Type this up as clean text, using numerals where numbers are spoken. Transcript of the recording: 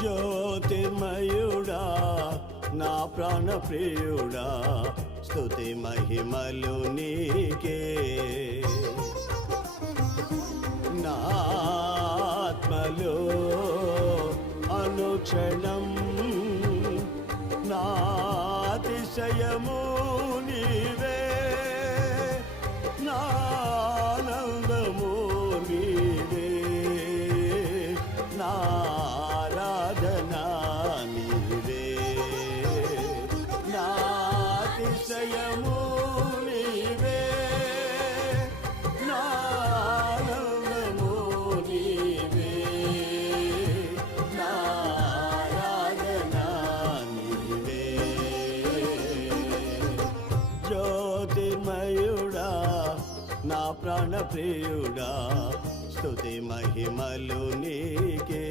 జ్యోతిర్మయుడా నా ప్రాణ ప్రియుడా స్తుతి మహిమలు నీకే నా ఆత్మలో అనుక్షణం నా అతిశయము నీవే నా ఆనందము నీవే నా ఆరాధనా నీవే నా అతిశయము నీవే నా ఆనందము నీవే నా ఆరాధనా నీవే జ్యోతిర్మయుడా నా ప్రాణ ప్రియుడా స్తుతి మహిమలు నీకే